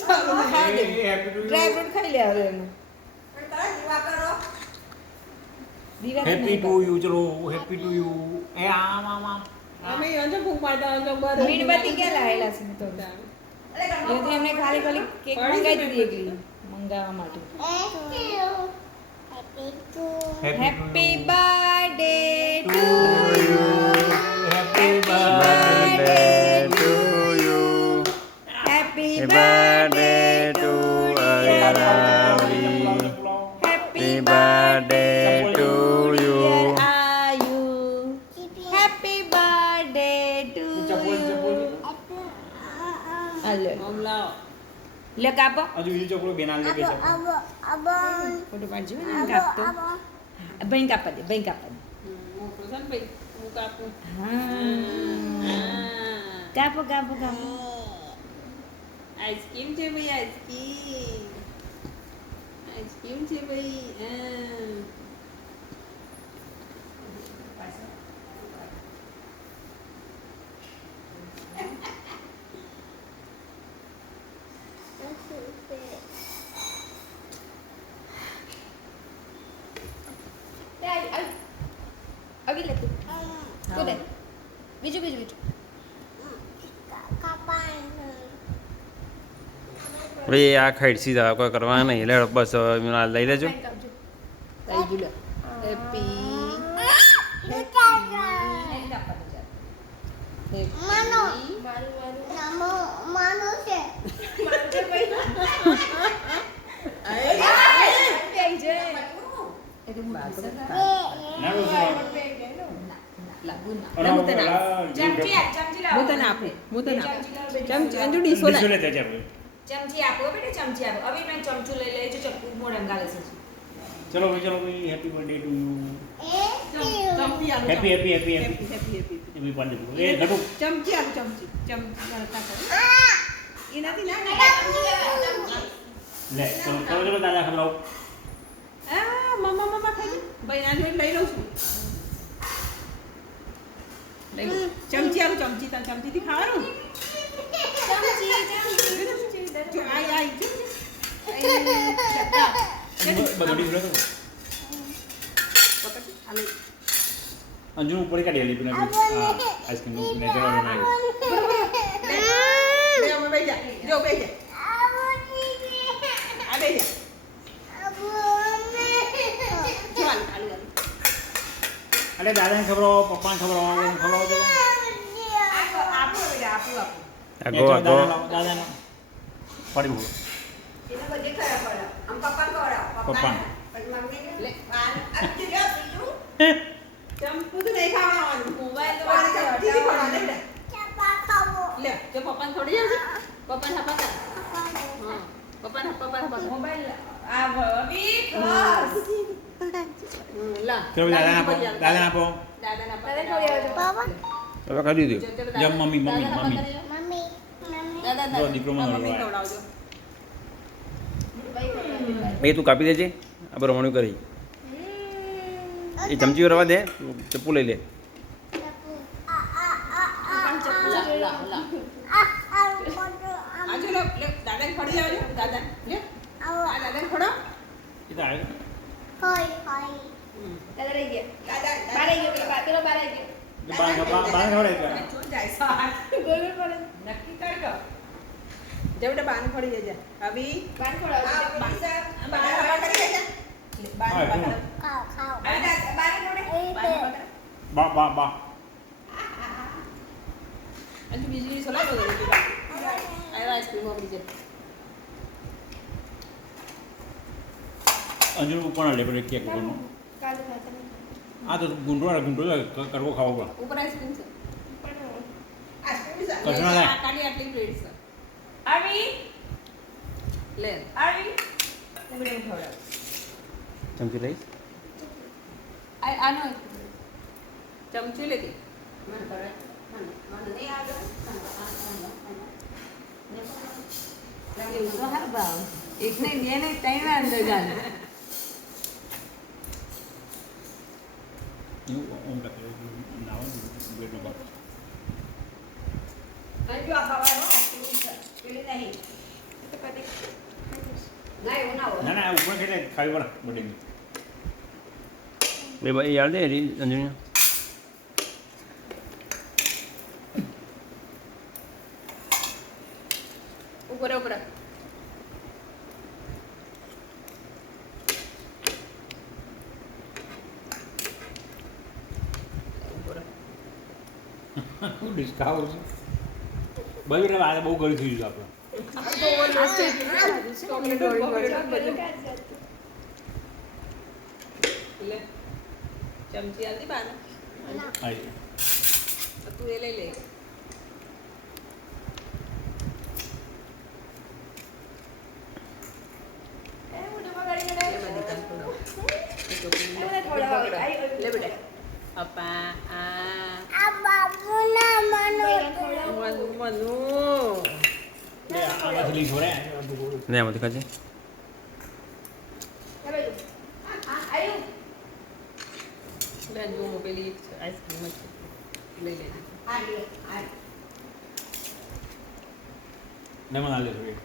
Dry fruit ખાઈ લે હવે એનું હેપી ટુ યુ ચલો હેપી ટુ યુ એ આમ આમ આમ મીણબત્તી ક્યાં લાવેલા છે તો એ તો એમને ખાલી ખાલી કેક મંગાવી દીધી એકલી મંગાવવા માટે happy birthday two happy birthday to you happy birthday two happy birthday to you આયુ હેપી બર્થડે ટુ યુ લે કાપો હજુ બીજો ચોકડો બેના લે કે છે ફોટો પાડજો ને કાપતો ભાઈ કાપા દે હા કાપો આઈસ્ક્રીમ છે ભાઈ આઈસ્ક્રીમ છે ભાઈ આવી લે તું દે બીજું ભાઈ આ ખાઈ સીધા કોઈ કરવા નહીં લે બસ લઈ લેજો ચમચી આપો બેટા ચમચી આપો હવે મેં ચમચું લઈ લેજો ચપ્પુ મોઢામાં ગાલે છે ચલો ભાઈ happy birthday to you happy birthday એ ઘટુ ચમચી એનાથી ના લે ચલો દાદા ખવડાવો મમ્મા ખાઈ ભાઈ આ જોઈ લઈ લઉં છું ચમચીથી ખાવાનું જો આઈ બધું ડીશ લો અંજુ ઉપર કાઢી લે પીના આઈસ્ક્રીમ ને જવાનું ના જો બેજા આ બેજા અરે દાદાને ખવડાવો પપ્પાને ખવડાવો ચલો આપો બેટા આપો આગો દાદાને પડી બોલ એને બધે ખરાબ પડે આમ પપ્પાને ખવડાવો પપ્પાને. પછી મમ્મીને લે. બીજું ચમચું તો નહીં ખાવાનું મોબાઈલ તો ચમચીથી ખાવાનું લે જો પપ્પાને થોડી જશે પપ્પાને હપા કર હા પપ્પાને હપા મોબાઈલ આ બી ખાસ લા ચલો દાદાને આપો દાદાને આપો તારે ખવડાવજો હવે ખાધી દો જમ મમ્મી દાદા જો દીકરો મને મમ્મી ખવડાવે. ખવડાવજો એ તું કાપી દેજે આ રમણું કરી એ ચમચી રવા દે ચપ્પુ લઈ લે લા આજો લે દાદાને ખડી લાવજો દાદા લે આ દાદાને ખડો એ તો આવે દાદા રહી ગયા બાર આવી ગયો પેલો બાર આવી ગયો બાને ખવડાવે જો જાય સાત ગોળ પડે નક્કી કર દો જેવડે બાન ખડી જજે અભી બાર ખવડાવજો બાન હપા કરી જજે બાન હા, હપા જુઓ. કર બાર મોડે બાન હપા કર બા અંજુ બીજી સોલા દો દે આયો આઈસ્ક્રીમ ઓબડી છે અંજુ પણ લે પડે કેક ઉપરનો કાલે ખાતા આ તો ગુંડો કરવો ખાવો પડે ઉપર આઈસ્ક્રીમ છે કશું ના થાય. આ કાલી આટલી પ્લેટ છે આવી લે આવી ઉગડે ખવડાવ ચમચી લઈ આનો ચમચી લેતી મને કરે મને નહીં આવે એવું તો હાર ભાવ એક નહીં બે નહીં ત્રણ વાર અંદર ગાલે ઓમ ટકે નાવ બ્રેડનો બાપ અંજુ આ ખાવાનો પેલી નહીં ના એવું ના હોય ના ના ઉપર કેટલે ખાવી પડે બટેકી બે ભાઈ યાદ દે રી અંજુ ઉપર ઉપર શું ડિસ્કાઉન્ટ છે બધું આજે બહુ ગળી થઈ ગયું લે ચમચી આલતી બાને આપણે તું એ લઈ લે લે બેટા પપ્પા આ મનુ આમાંથી લઈ છોડે ને આમાંથી ખાજે લે જો પેલી આઈસ્ક્રીમ લઈ લે ને મને આલે થોડી